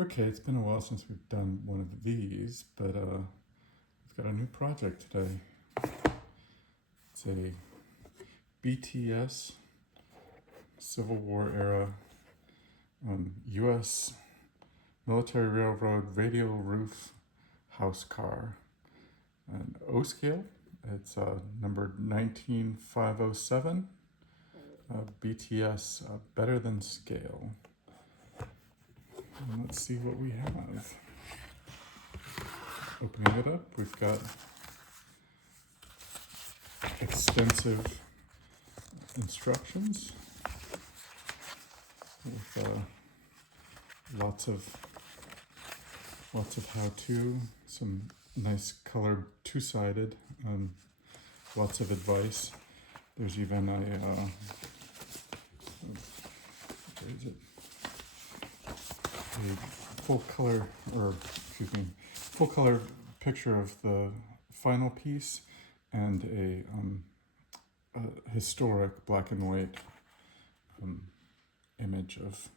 Okay, it's been a while since we've done one of these, but we've got a new project today. It's a B.T.S. Civil War era U.S. military railroad radial roof house car. An O scale, it's numbered 19507. B.T.S. Better than scale. And let's see what we have. Opening it up, we've got extensive instructions with lots of how-to, some nice colored two-sided, lots of advice. There's even a where is it? A full color picture of the final piece and a historic black and white image of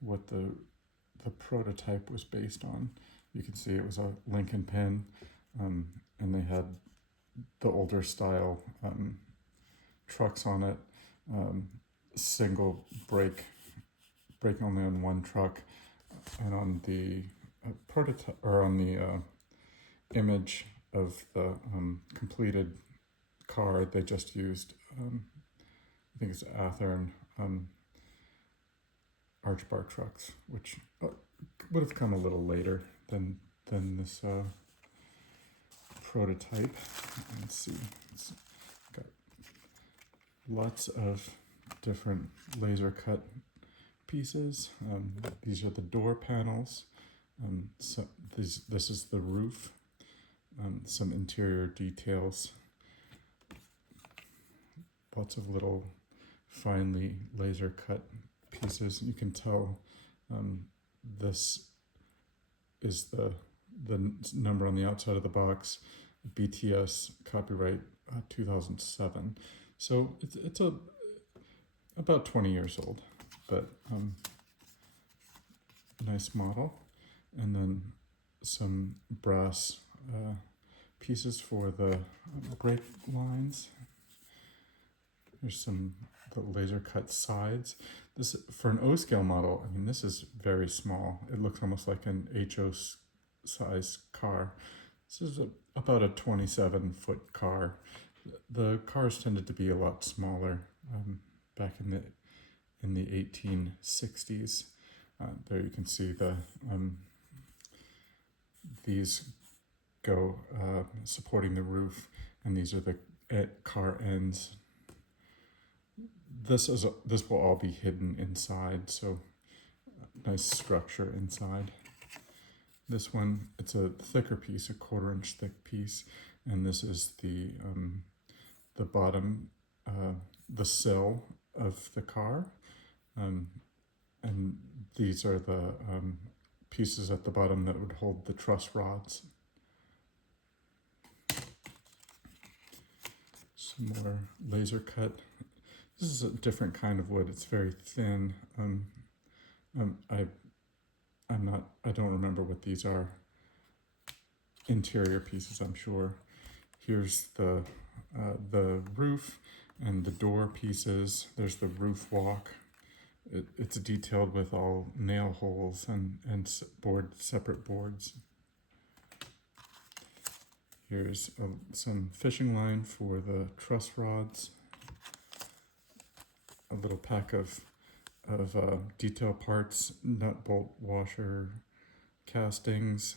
what the prototype was based on. You can see it was a Lincoln pen, and they had the older style trucks on it, single brake only on one truck, and on the prototype, or on the image of the completed car, they just used I think it's Athearn arch bar trucks, which would have come a little later than this prototype. Let's see, it's got lots of different laser cut pieces. These are the door panels. So this is the roof. Some interior details. Lots of little finely laser cut pieces. You can tell this is the number on the outside of the box, BTS, copyright 2007. So it's about 20 years old, but nice model. And then some brass pieces for the brake lines. There's the laser cut sides. This, for an O scale model, I mean, this is very small. It looks almost like an HO size car. This is about a 27-foot car. The cars tended to be a lot smaller back in the 1860s. There you can see these go supporting the roof, and these are the car ends. This will all be hidden inside, so nice structure inside. This one, it's a thicker piece, a 1/4 inch thick piece, and this is the bottom, the sill of the car, and these are the pieces at the bottom that would hold the truss rods. Some more laser cut. This is a different kind of wood. It's very thin. I don't remember what these are. Interior pieces, I'm sure. Here's the roof and the door pieces. There's the roof walk. It's detailed with all nail holes and separate boards. Here's some fishing line for the truss rods. A little pack of detail parts, nut, bolt, washer, castings,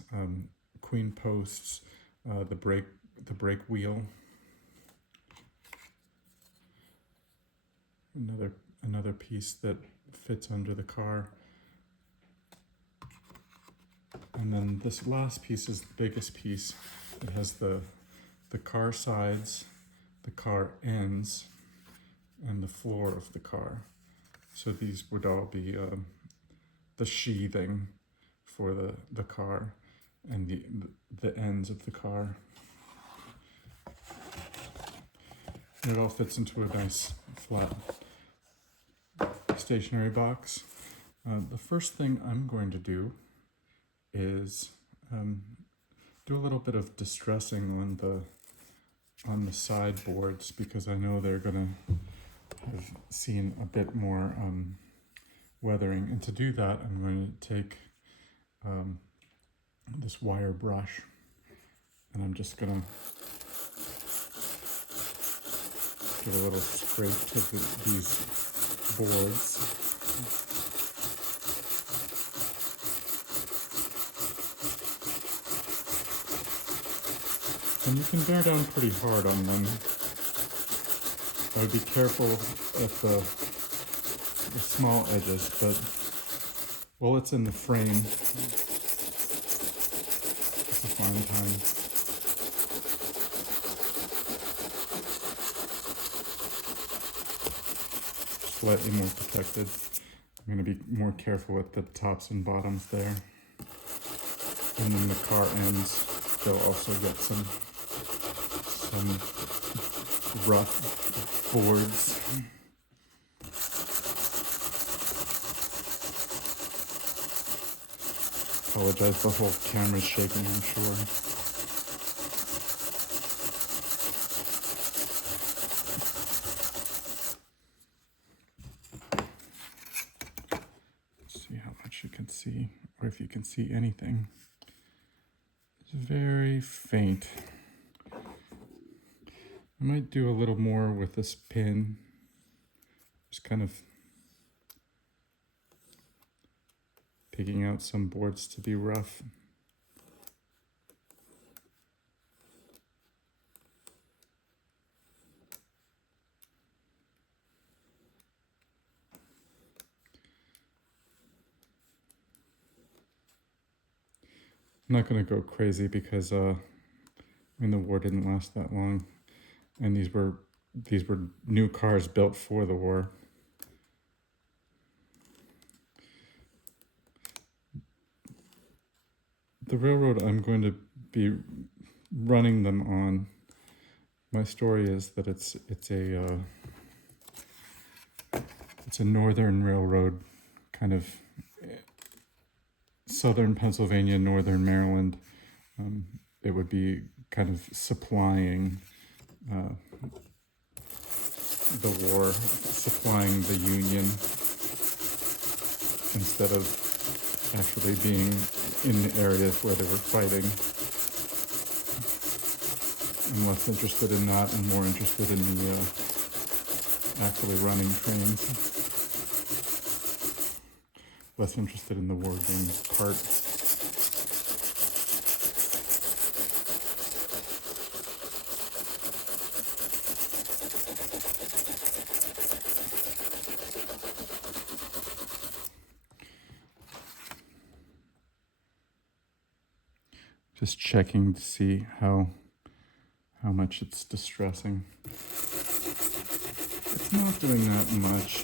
queen posts, the brake wheel. Another piece that fits under the car. And then this last piece is the biggest piece. It has the car sides, the car ends, and the floor of the car. So these would all be the sheathing for the car and the ends of the car. And it all fits into a nice flat stationery box. The first thing I'm going to do is do a little bit of distressing on the sideboards, because I know they're gonna have seen a bit more weathering. And to do that, I'm going to take this wire brush, and I'm just gonna give a little scrape to these boards. And you can bear down pretty hard on them. I would be careful at the small edges, but while it's in the frame, it's a fine time. Slightly more protected. I'm going to be more careful with the tops and bottoms there. And then the car ends, they'll also get some rough boards. Apologize, the whole camera's shaking, I'm sure. Let's see how much you can see, or if you can see anything. It's very faint. I might do a little more with this pin. Just kind of picking out some boards to be rough. I'm not going to go crazy because the war didn't last that long, and these were new cars built for the war. The railroad I'm going to be running them on, my story is that it's a northern railroad, kind of southern Pennsylvania, northern Maryland. It would be kind of supplying the war, supplying the Union, instead of actually being in the areas where they were fighting. I'm less interested in that and more interested in the actually running trains. Less interested in the war games part. Just checking to see how much it's distressing. It's not doing that much.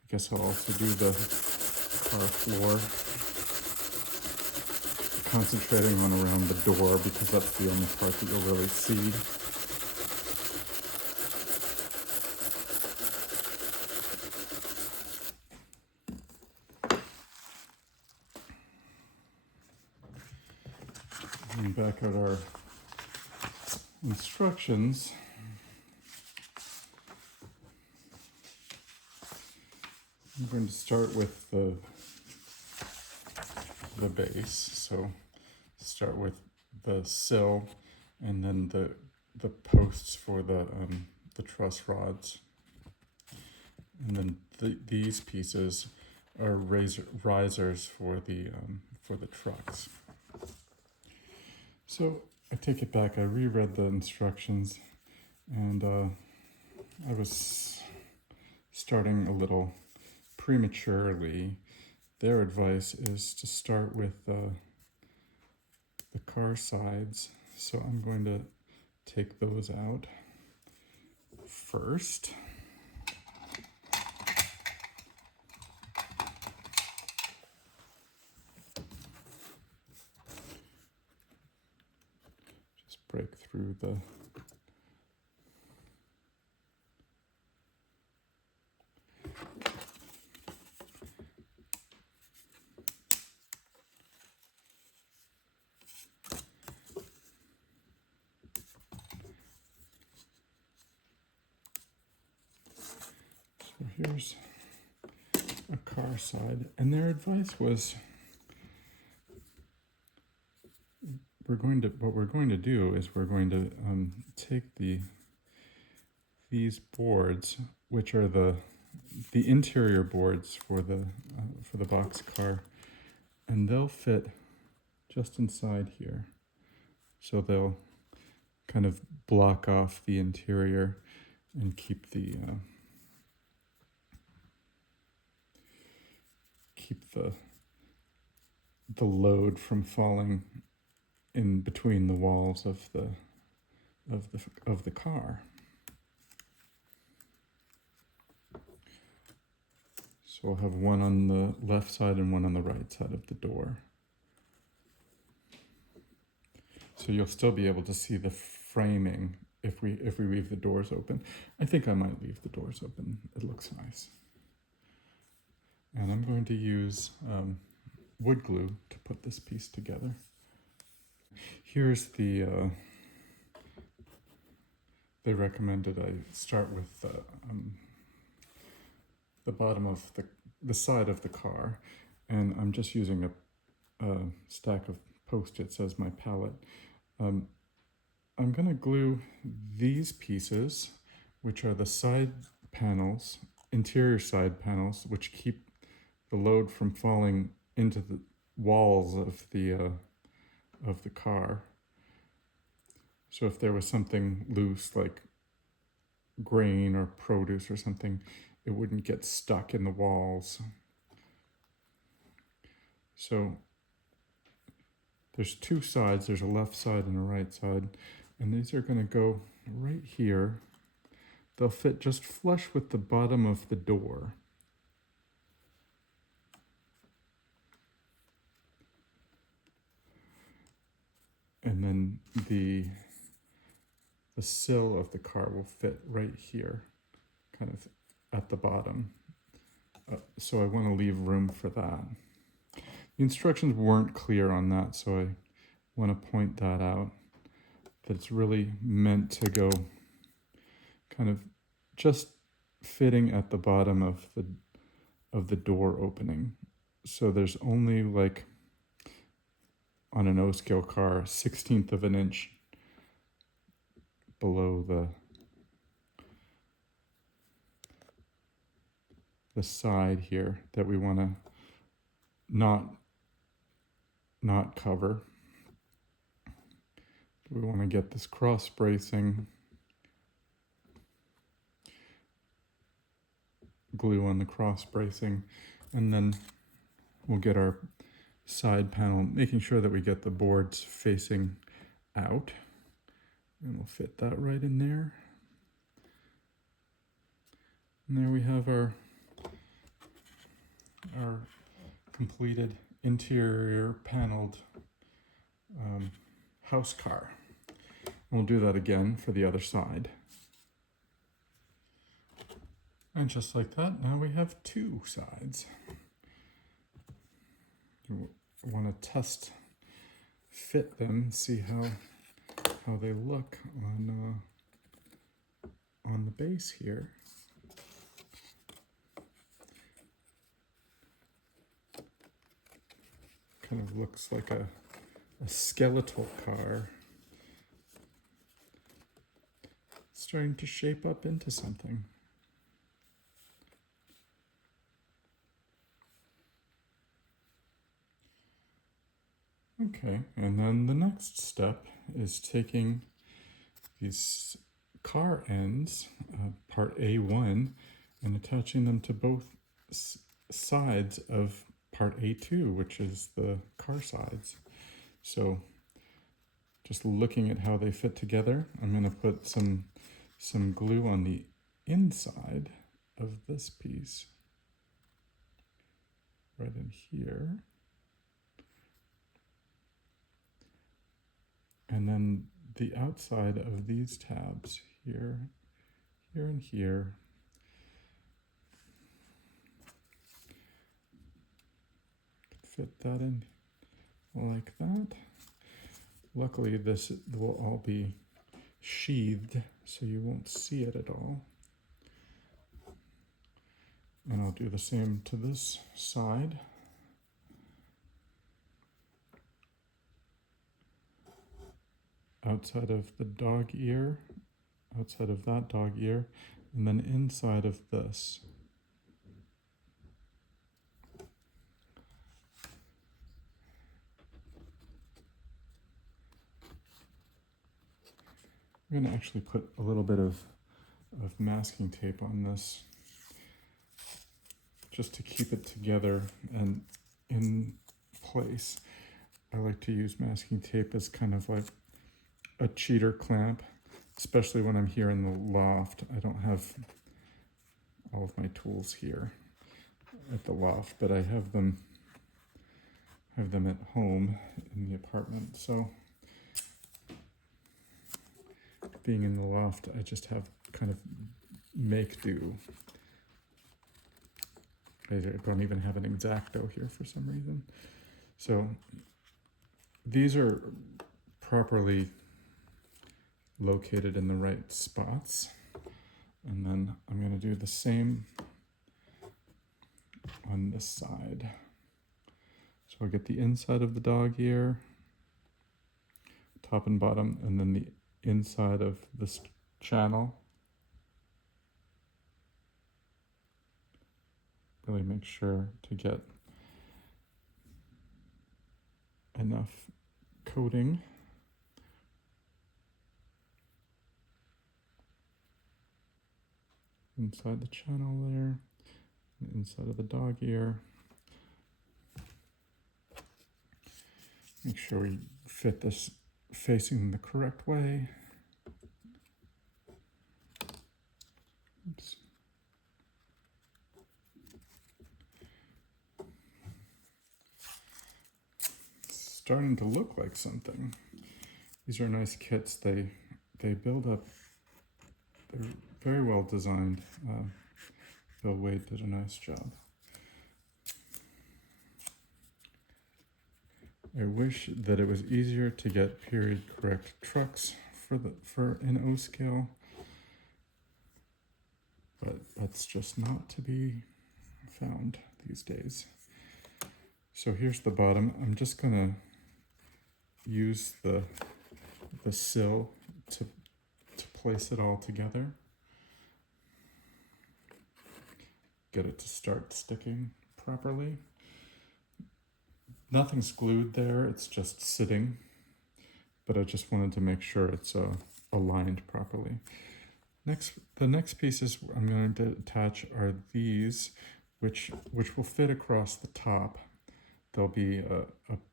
I guess I'll also do the car floor, concentrating on around the door because that's the only part that you'll really see. And back at our instructions, I'm going to start with the base. So start with the sill, and then the posts for the truss rods, and then these pieces are risers for the trucks. So I take it back. I reread the instructions, and I was starting a little prematurely. Their advice is to start with the car sides, so I'm going to take those out first. Just break through the So here's a car side, and their advice was what we're going to do is we're going to take these boards, which are the interior boards for the Boxcar, and they'll fit just inside here, so they'll kind of block off the interior and keep the load from falling in between the walls of the car. So we'll have one on the left side and one on the right side of the door. So you'll still be able to see the framing if we leave the doors open. I think I might leave the doors open. It looks nice. And I'm going to use wood glue to put this piece together. Here's the, they recommended I start with the bottom of the side of the car, and I'm just using a stack of Post-its as my palette. I'm going to glue these pieces, which are the side panels, interior side panels, which keep the load from falling into the walls of the car. So if there was something loose, like grain or produce or something, it wouldn't get stuck in the walls. So there's two sides, there's a left side and a right side, and these are going to go right here. They'll fit just flush with the bottom of the door. And then the sill of the car will fit right here, kind of at the bottom. So I want to leave room for that. The instructions weren't clear on that, so I want to point that out, that it's really meant to go kind of just fitting at the bottom of the door opening. So there's only, like, on an O-scale car, 1/16 of an inch below the side here that we want to not cover. We want to get this cross bracing glue on the cross bracing, and then we'll get our side panel, making sure that we get the boards facing out, and we'll fit that right in there. And there we have our completed interior paneled house car. And we'll do that again for the other side. And just like that, now we have two sides. You want to test fit them, see how they look on the base here. Kind of looks like a skeletal car. It's starting to shape up into something. Okay, and then the next step is taking these car ends, part A1, and attaching them to both sides of part A2, which is the car sides. So just looking at how they fit together, I'm going to put some glue on the inside of this piece, right in here. And then the outside of these tabs here, here, and here. Fit that in like that. Luckily, this will all be sheathed, so you won't see it at all. And I'll do the same to this side. Outside of the dog ear, outside of that dog ear, and then inside of this. I'm going to actually put a little bit of masking tape on this just to keep it together and in place. I like to use masking tape as kind of like a cheater clamp, especially when I'm here in the loft. I don't have all of my tools here at the loft, but I have them at home in the apartment. So being in the loft, I just have kind of make do. I don't even have an X-Acto here for some reason. So these are properly located in the right spots. And then I'm going to do the same on this side. So I'll get the inside of the dog ear, top and bottom, and then the inside of this channel. Really make sure to get enough coating. Inside the channel there, and inside of the dog ear. Make sure we fit this facing the correct way. Oops. It's starting to look like something. These are nice kits. They build up. They're very well designed. Bill Wade did a nice job. I wish that it was easier to get period correct trucks for an O scale, but that's just not to be found these days. So here's the bottom. I'm just gonna use the sill to place it all together. Get it to start sticking properly. Nothing's glued there, it's just sitting, but I just wanted to make sure it's aligned properly. The next pieces I'm going to attach are these, which will fit across the top. There'll be a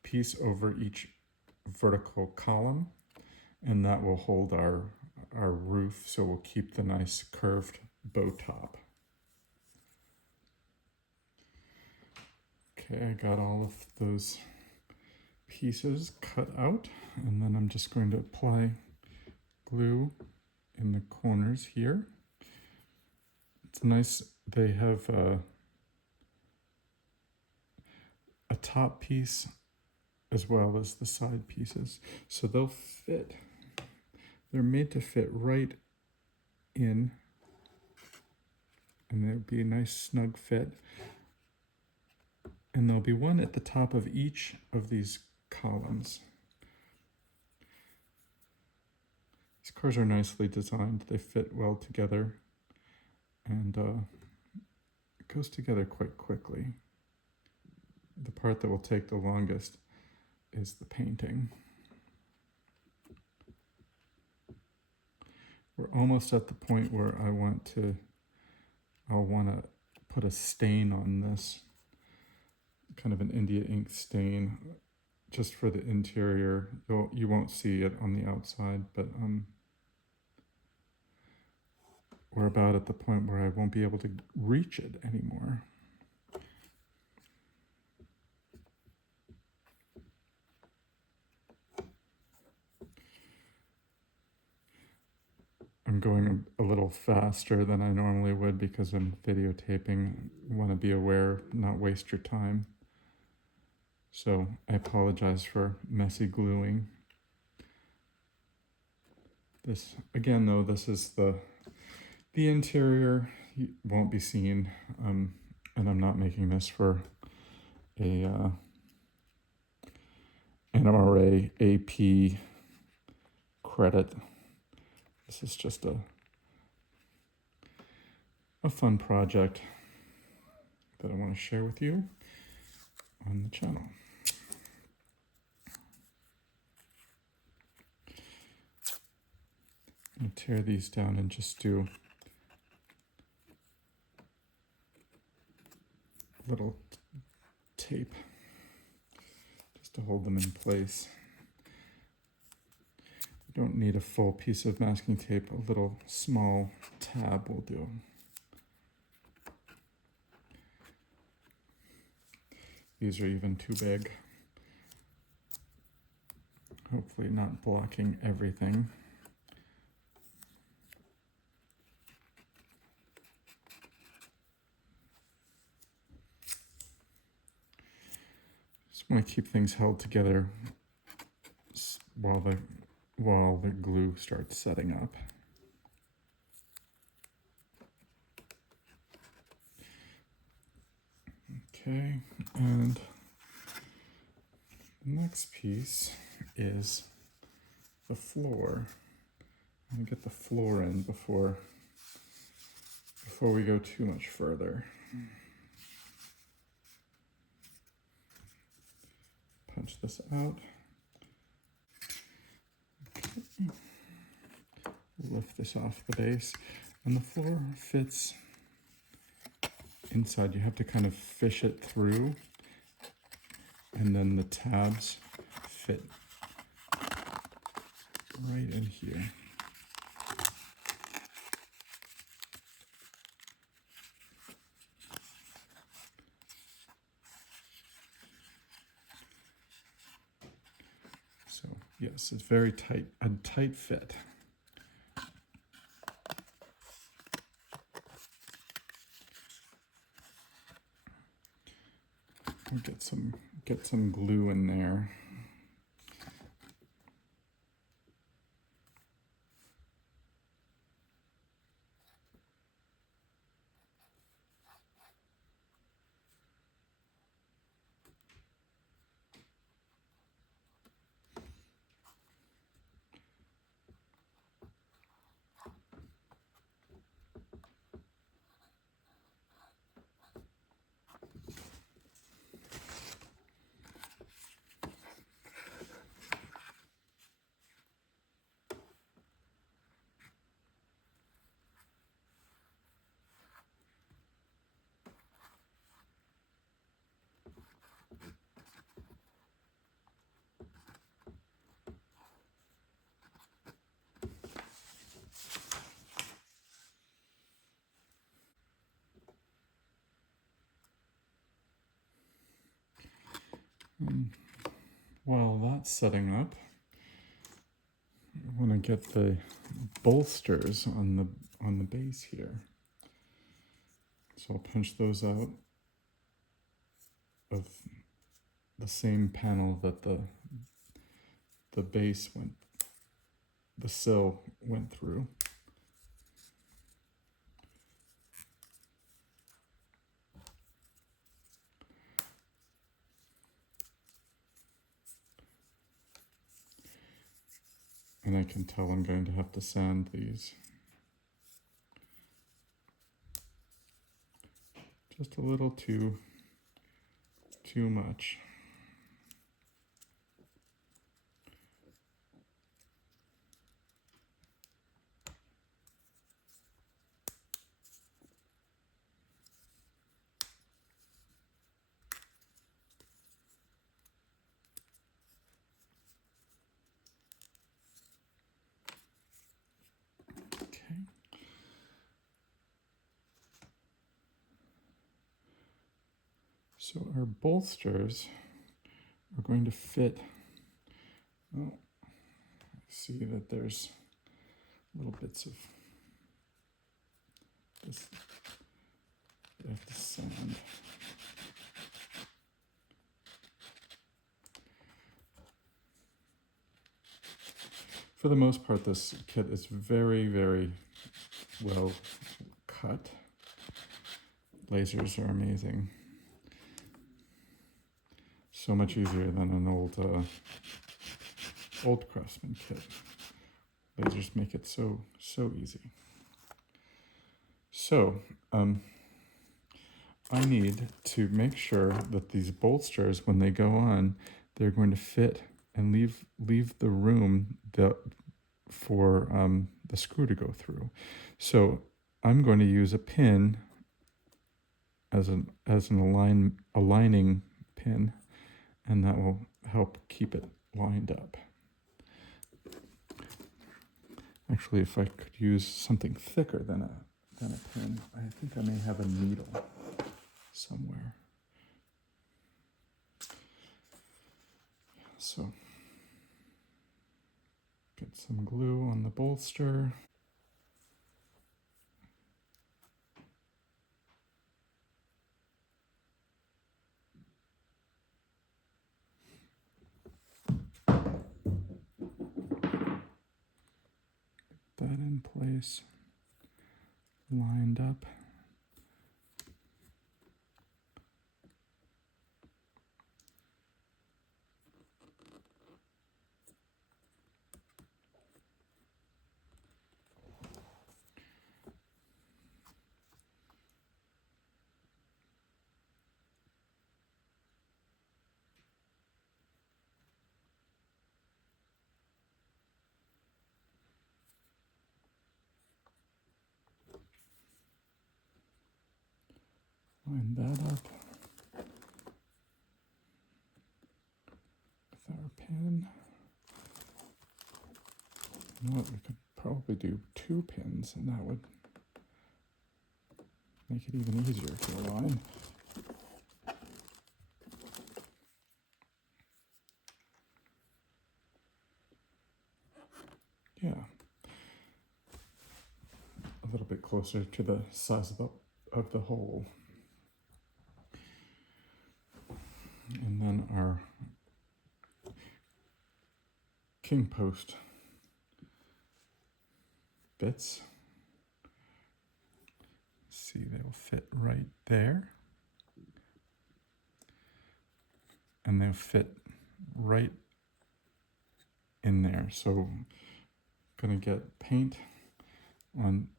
piece over each vertical column, and that will hold our roof, so we'll keep the nice curved bow top. Okay, I got all of those pieces cut out, and then I'm just going to apply glue in the corners here. It's nice, they have a top piece as well as the side pieces, so they'll fit. They're made to fit right in, and there'll be a nice snug fit. And there'll be one at the top of each of these columns. These cars are nicely designed. They fit well together, and it goes together quite quickly. The part that will take the longest is the painting. We're almost at the point where I'll want to put a stain on this. Kind of an India ink stain just for the interior. You won't see it on the outside, but we're about at the point where I won't be able to reach it anymore. I'm going a little faster than I normally would because I'm videotaping. I want to be aware, not waste your time. So I apologize for messy gluing. This, again though, this is the interior. It won't be seen, and I'm not making this for a NRA AP credit. This is just a fun project that I want to share with you on the channel. I'm going to tear these down and just do little tape just to hold them in place. You don't need a full piece of masking tape. A little small tab will do. These are even too big. Hopefully not blocking everything. Just want to keep things held together while the glue starts setting up. Okay, and the next piece is the floor. I'm gonna get the floor in before we go too much further. Punch this out. Okay. Lift this off the base, and the floor fits inside. You have to kind of fish it through, and then the tabs fit right in here. So yes, it's very tight, a tight fit. I'll get some glue in there. While that's setting up, I want to get the bolsters on the base here. So I'll punch those out of the same panel that the base the sill went through. And I can tell I'm going to have to sand these. Just a little too much. Okay. So our bolsters are going to fit. Oh, I see that there's little bits of this, I have to sand. For the most part, this kit is very, very well cut. Lasers are amazing. So much easier than an old Craftsman kit. Lasers make it so easy. So, I need to make sure that these bolsters, when they go on, they're going to fit and leave the room for the screw to go through. So I'm going to use a pin as an aligning pin, and that will help keep it lined up. Actually, if I could use something thicker than a pin, I think I may have a needle somewhere. So get some glue on the bolster. That in place, lined up. Line that up with our pin. You know what, we could probably do 2 pins, and that would make it even easier to align. Yeah. A little bit closer to the size of the hole. And then our king post bits. See, they will fit right there. And they'll fit right in there. So I'm gonna get paint on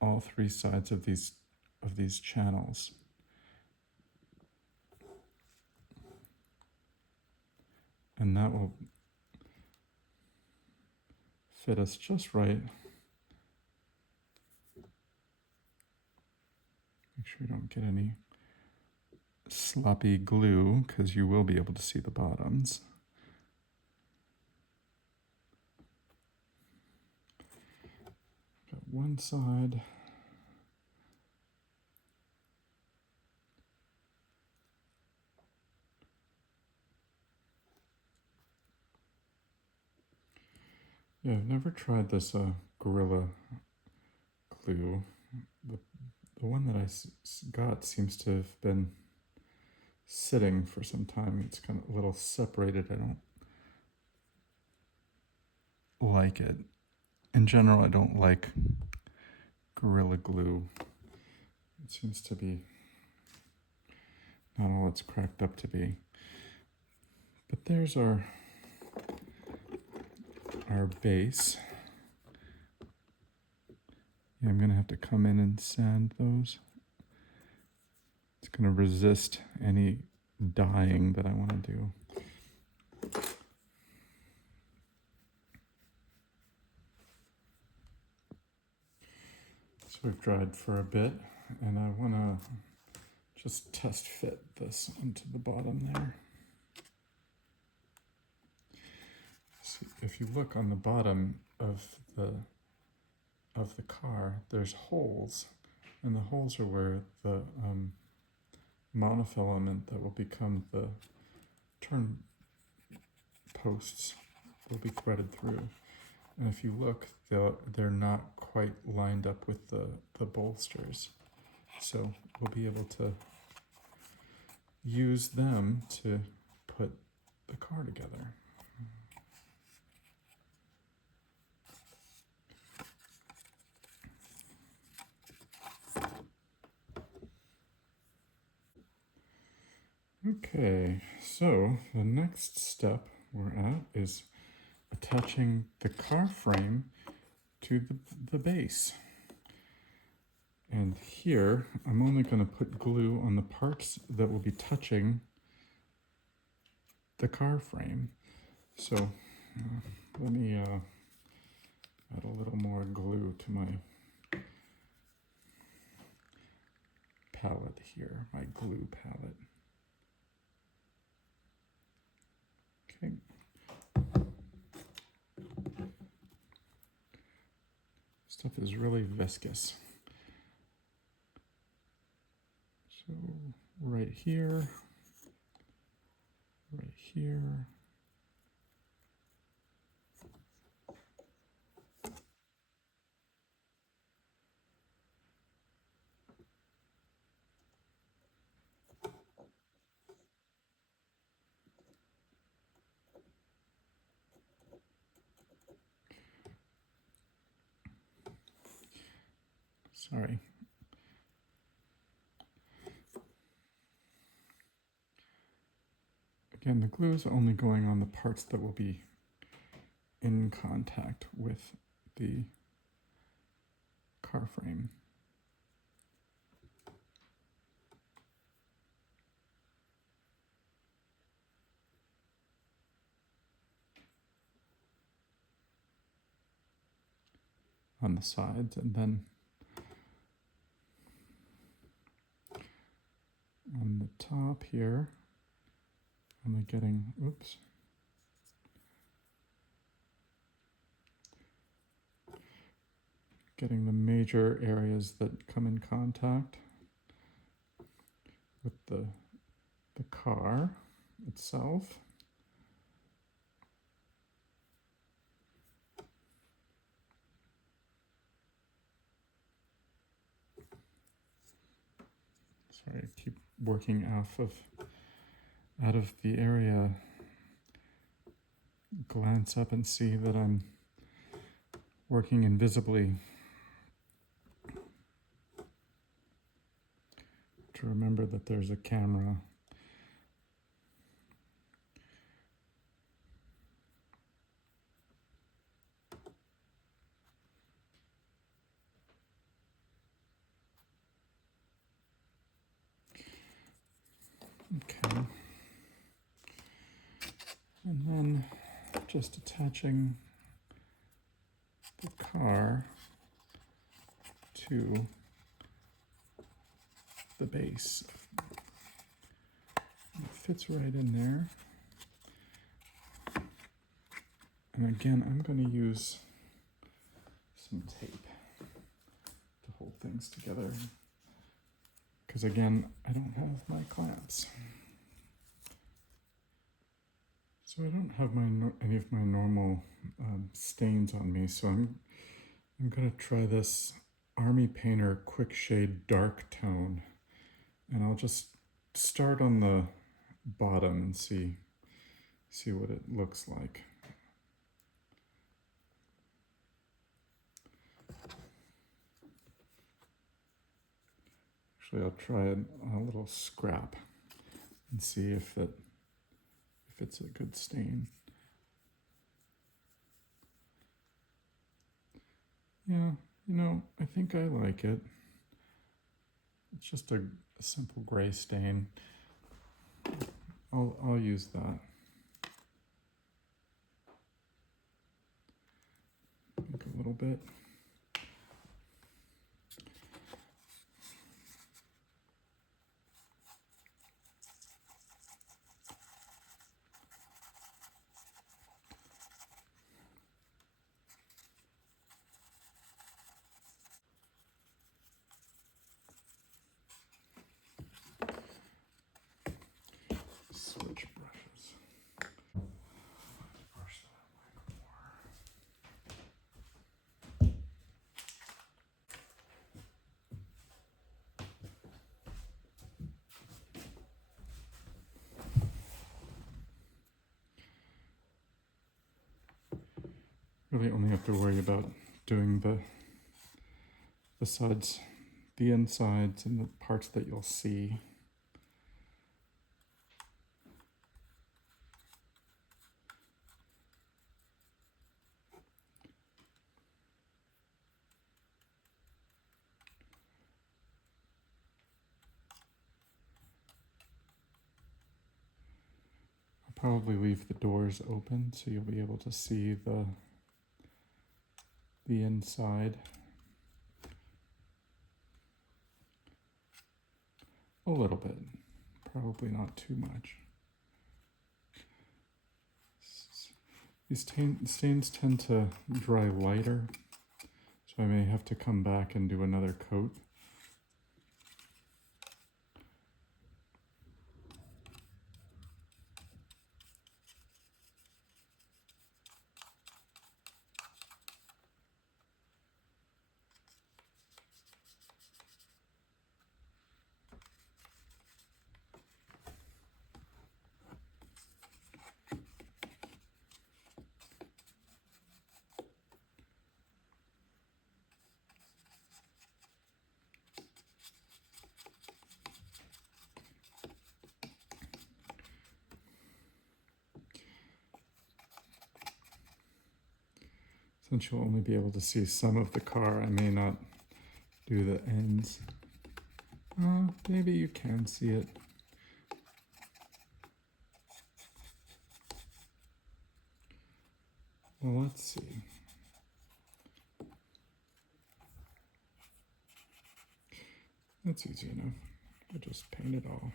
all 3 sides of these channels. And that will fit us just right. Make sure you don't get any sloppy glue, because you will be able to see the bottoms. Got one side. Yeah, I've never tried this Gorilla Glue. The one that I got seems to have been sitting for some time. It's kind of a little separated. I don't like it. In general, I don't like Gorilla Glue. It seems to be not all it's cracked up to be. But there's our base. Yeah, I'm gonna have to come in and sand those. It's gonna resist any dyeing that I want to do. So we've dried for a bit, and I want to just test fit this onto the bottom there. See, if you look on the bottom of the car, there's holes, and the holes are where the monofilament that will become the turn posts will be threaded through. And if you look, they're not quite lined up with the bolsters. So we'll be able to use them to put the car together. Okay, so the next step we're at is attaching the car frame to the base. And here, I'm only going to put glue on the parts that will be touching the car frame. So let me add a little more glue to my palette here, my glue palette. Okay. Stuff is really viscous. So right here, right here. Sorry. Again, the glue is only going on the parts that will be in contact with the car frame. On the sides, and then on the top here, I'm getting, oops, getting the major areas that come in contact with the car itself. Sorry, I keep working out of the area. Glance up and see that I'm working invisibly. To remember that there's a camera. Okay. And then just attaching the car to the base. It fits right in there. And again, I'm going to use some tape to hold things together. Because again, I don't have my clamps. So I don't have any of my normal stains on me. So I'm going to try this Army Painter Quick Shade Dark Tone. And I'll just start on the bottom and see what it looks like. Actually, I'll try it on a little scrap and see if it's a good stain. Yeah, I think I like it. It's just a simple gray stain. I'll use that. Make a little bit. Switch brushes. Brush that I like more. Really only have to worry about doing the sides, the insides, and the parts that you'll see. I'll probably leave the doors open so you'll be able to see the inside a little bit, probably not too much. These stains tend to dry lighter, so I may have to come back and do another coat. Since you'll only be able to see some of the car, I may not do the ends. Maybe you can see it. Well, let's see. That's easy enough. I'll just paint it all.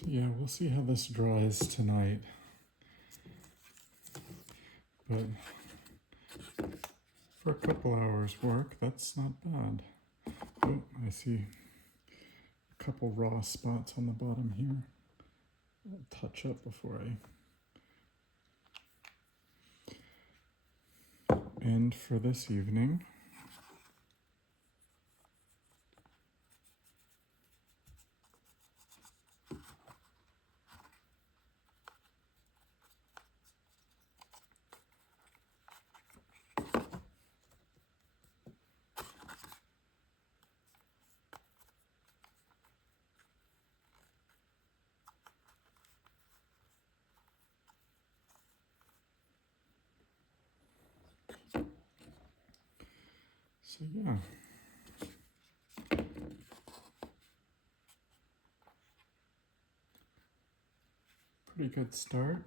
So yeah, we'll see how this dries tonight. But for a couple hours work, that's not bad. Oh, I see a couple raw spots on the bottom here. I'll touch up before I end for this evening. So yeah. Pretty good start.